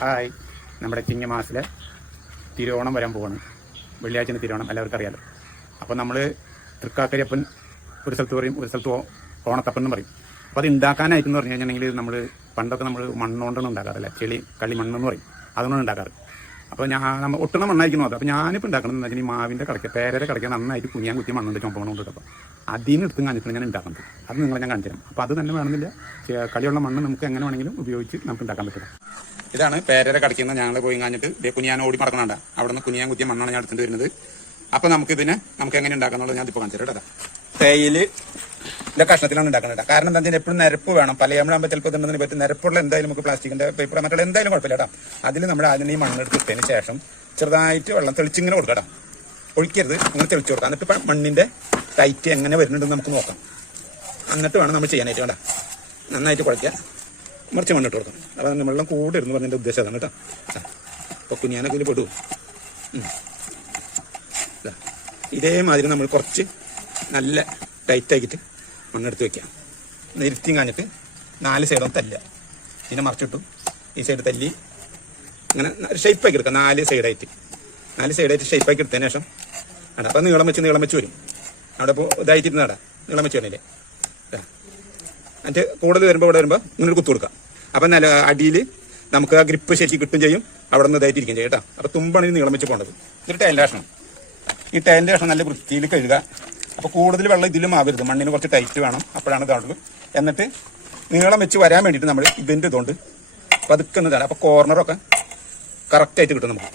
Hi, നമ്മുടെ ചിങ്ങമാസത്തിലെ തിരുവോണം വരാൻ പോവാണ്. വെള്ളിയാഴ്ച തിരുവോണം എല്ലാവർക്കും അറിയാലോ. അപ്പോൾ നമ്മൾ തൃക്കാക്കരപ്പൻ ഒരു സ്ഥലത്ത് പറയും, ഒരു സ്ഥലത്ത് ഓണത്തപ്പൻ എന്ന് പറയും. അപ്പോൾ അത് ഉണ്ടാക്കാനായിട്ടെന്ന് പറഞ്ഞു കഴിഞ്ഞിട്ടുണ്ടെങ്കിൽ നമ്മൾ പണ്ടൊക്കെ നമ്മൾ മണ്ണുകൊണ്ടാണ് ഉണ്ടാക്കാറില്ല, കളി മണ്ണെന്ന് പറയും, അതുകൊണ്ടാണ് ഉണ്ടാക്കാറ്. അപ്പോൾ നമ്മൾ ഒട്ടുന്ന മണ്ണായിരിക്കും അത്. അപ്പോൾ ഞാനിപ്പോൾ ഉണ്ടാക്കണമെന്ന് വെച്ചാൽ ഈ മാവിൻ്റെ കടയ്ക്ക് പേരയുടെ കടയ്ക്ക് നന്നായിട്ട് കുഞ്ഞാൻ കുത്തി മണ്ണുണ്ട് ചുമപ്പണം കൊണ്ട്. അപ്പോൾ അതിന് എടുത്ത് കാണിച്ചിട്ട് ഞാൻ ഉണ്ടാക്കുന്നത് അത് നിങ്ങളെ ഞാൻ കാണിച്ചു തരാം. അപ്പോൾ അത് തന്നെ വേണമെന്നില്ല, കളിയുള്ള മണ്ണ് നമുക്ക് എങ്ങനെ വേണമെങ്കിലും ഉപയോഗിച്ച് നമുക്ക് ഉണ്ടാക്കാൻ പറ്റില്ല. ഇതാണ് പേരയുടെ കടയ്ക്ക് നിന്ന് ഞങ്ങൾ പോയി കാണിച്ചിട്ട് കുഞ്ഞാൻ ഓടി മറക്കണണ്ട. അവിടെ നിന്ന് കുഞ്ഞാൻ കുത്തിയ മണ്ണാണ് ഞാൻ എടുത്തിട്ട് വരുന്നത്. അപ്പോൾ നമുക്ക് എങ്ങനെ ഉണ്ടാക്കാന്നുള്ളത് ഞാൻ ഇപ്പോൾ കാണിച്ചു തരാം. തേയിലിന്റെ കഷ്ണത്തിലാണ് ഉണ്ടാക്കുന്നത്. കാരണം എന്താ വെച്ചാൽ എപ്പോഴും നിരപ്പ് വേണം. പലയാകുമ്പോൾ ചിലപ്പോൾ ഇതുണ്ടെന്ന് പറ്റും. നിരപ്പുള്ള എന്തായാലും നമുക്ക് പ്ലാസ്റ്റിക്കിന്റെ പേപ്പർ മറ്റുള്ള എന്തായാലും കുഴപ്പമില്ല കേട്ടോ. അതിൽ നമ്മൾ ആദ്യം ഈ മണ്ണെടുത്തിട്ടതിന് ശേഷം ചെറുതായിട്ട് വെള്ളം തെളിച്ചിങ്ങനെ കൊടുക്കാം കേട്ടോ. ഒഴിക്കരുത്, അങ്ങനെ തെളിച്ച് കൊടുക്കാം. എന്നിട്ട് ഇപ്പം മണ്ണിന്റെ ടൈറ്റ് എങ്ങനെ വരുന്നുണ്ടെന്ന് നമുക്ക് നോക്കാം. എന്നിട്ട് വേണം നമ്മൾ ചെയ്യാനായിട്ട് വേണ്ട. നന്നായിട്ട് കുഴയ്ക്കുക, മറിച്ച് മണ്ണിട്ട് കൊടുക്കാം. അപ്പം വെള്ളം കൂടരുന്ന് പറഞ്ഞതിന്റെ ഉദ്ദേശം അതാണ് കേട്ടോ. അപ്പോൾ കുഞ്ഞാനൊക്കെ ഇതിൽ പെടും. ഇതേമാതിരി നമ്മൾ കുറച്ച് നല്ല ടൈറ്റാക്കിയിട്ട് മണ്ണെടുത്ത് വെക്കാം. ഇരുത്തിയും കാണിട്ട് 4 സൈഡും തല്ലുക. പിന്നെ മറിച്ചിട്ടു ഈ സൈഡ് തല്ലി അങ്ങനെ ഷേപ്പാക്കി എടുക്കുക. 4 സൈഡായിട്ട് ഷേപ്പാക്കി എടുത്തതിന് ശേഷം ആണ്. അപ്പം നീളം വെച്ച് വരും. അവിടെ ഇപ്പോൾ ഇതായിട്ടിരുന്ന നടാ നീളം വെച്ച് വരണില്ലേ. എന്നിട്ട് കൂടുതൽ വരുമ്പോൾ ഇവിടെ വരുമ്പോൾ ഇങ്ങനെ കുത്തു കൊടുക്കുക. അപ്പം നല്ല അടിയിൽ നമുക്ക് ആ ഗ്രിപ്പ് ശരിക്കും കിട്ടും ചെയ്യും. അവിടെ നിന്ന് ഇതായിട്ടിരിക്കും ചെയ്യും കേട്ടോ. അപ്പോൾ തുമ്പാണ് നീളം വെച്ച് പോകേണ്ടത്. ഇതൊരു ടൈലിൻ്റെ കഷ്ണം. ഈ ടൈലിൻ്റെ കഷ്ണം നല്ല വൃത്തിയിൽ കഴുകുക. അപ്പോൾ കൂടുതൽ വെള്ളം ഇതിലും ആവരുത്, മണ്ണിന് കുറച്ച് ടൈറ്റ് വേണം, അപ്പോഴാണ് ഇതാവുള്ളൂ. എന്നിട്ട് നീളം വെച്ച് വരാൻ വേണ്ടിയിട്ട് നമ്മൾ ഇതിൻ്റെ ഇതുകൊണ്ട് പതുക്കുന്നതാണ്. അപ്പോൾ കോർണറൊക്കെ കറക്റ്റായിട്ട് കിട്ടും നമുക്ക്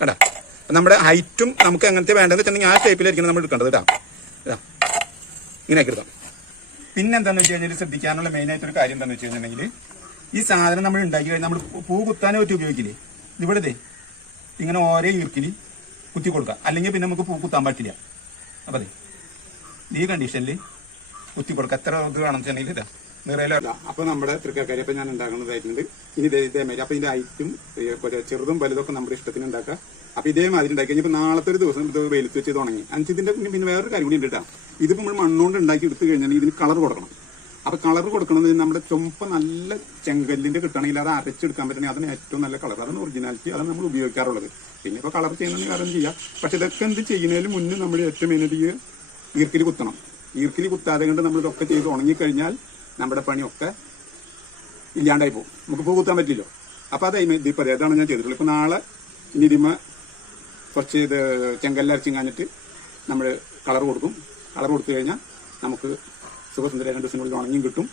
കേട്ടാ. അപ്പം നമ്മുടെ ഹൈറ്റും നമുക്ക് എങ്ങനത്തെ വേണ്ടതെന്ന് വെച്ചിട്ടുണ്ടെങ്കിൽ ആ ടൈപ്പിലായിരിക്കണം നമ്മൾ എടുക്കേണ്ടത് കേട്ടോ. ഇങ്ങനെ ആക്കി എടുക്കാം. പിന്നെ എന്താണെന്ന് വെച്ച് കഴിഞ്ഞാൽ ശ്രദ്ധിക്കാനുള്ള മെയിനായിട്ടൊരു കാര്യം എന്താണെന്ന് വെച്ച് കഴിഞ്ഞിട്ടുണ്ടെങ്കിൽ ഈ സാധനം നമ്മൾ ഉണ്ടാക്കി കഴിഞ്ഞാൽ നമ്മൾ പൂ കുത്താനേ പറ്റി ഉപയോഗിക്കില്ലേ. ഇവിടെ ഇങ്ങനെ ഓരോ ഈർക്കിൽ കുത്തി കൊടുക്കുക, അല്ലെങ്കിൽ പിന്നെ നമുക്ക് പൂ കുത്താൻ പറ്റില്ല. അപ്പം അതെ ഈ കണ്ടീഷനിൽ കുത്തി കൊടുക്കുക. എത്ര ഇത് വേണം വെച്ചിട്ടുണ്ടെങ്കിൽ ഇതാ നിറയിലല്ല. അപ്പോൾ നമ്മുടെ തൃക്കാക്കരി അപ്പം ഞാൻ ഉണ്ടാക്കുന്നതായിട്ടുണ്ട്. ഇനി ഇതേമാതിരി അപ്പോൾ ഇതിൻ്റെ ഹൈറ്റും ചെറുതും വലുതൊക്കെ നമ്മുടെ ഇഷ്ടത്തിന് ഉണ്ടാക്കുക. അപ്പോൾ ഇതേമാതിരി ഉണ്ടാക്കി കഴിഞ്ഞപ്പോൾ നാളത്തെ ഒരു ദിവസം ഇത് വെയിലത്ത് വെച്ച് ഇത് ഉണങ്ങി. ഇതിൻ്റെ പിന്നെ വേറൊരു കാര്യം കൂടി ഉണ്ട് കേട്ടോ. ഇതിപ്പോൾ നമ്മൾ മണ്ണുകൊണ്ട് ഉണ്ടാക്കി എടുത്തു കഴിഞ്ഞാൽ ഇതിന് കളർ കൊടുക്കണം. അപ്പോൾ കളർ കൊടുക്കണമെന്ന് നമ്മുടെ ചുമപ്പ് നല്ല ചെങ്കല്ലിൻ്റെ കിട്ടണമെങ്കിൽ അത് അരച്ചെടുക്കാൻ പറ്റണമെങ്കിൽ അതിന് ഏറ്റവും നല്ല കളർ, അതാണ് ഒറിജിനാലിറ്റി, അതാണ് നമ്മൾ ഉപയോഗിക്കാറുള്ളത്. പിന്നെ ഇപ്പോൾ കളർ ചെയ്യുന്നതിന് കാര്യം ചെയ്യാം. പക്ഷെ ഇതൊക്കെ എന്ത് ചെയ്യുന്നതിന് മുന്നേ നമ്മൾ ഏറ്റവും മെയിനായിട്ട് ഈർക്കിൽ കുത്തണം. ഈർക്കിൽ കുത്താതെ കൊണ്ട് നമ്മൾ ഇതൊക്കെ ചെയ്ത് ഉണങ്ങിക്കഴിഞ്ഞാൽ നമ്മുടെ പണിയൊക്കെ ഇല്ലാണ്ടായി പോകും. നമുക്ക് പൂ കുത്താൻ പറ്റില്ലല്ലോ. അപ്പോൾ ഇതിപ്പോൾ അതാണ് ഞാൻ ചെയ്തിട്ടുള്ളത്. ഇപ്പോൾ നാളെ ഇനി ഇതിമ കുറച്ച് ഇത് ചെങ്കല്ലരച്ചും കാഞ്ഞിട്ട് നമ്മൾ കളർ കൊടുക്കും. കളർ കൊടുത്തു കഴിഞ്ഞാൽ നമുക്ക് സുഖസുന്ദര 2 ദിവസത്തിനുള്ളിൽ ഉണങ്ങിയും കിട്ടും.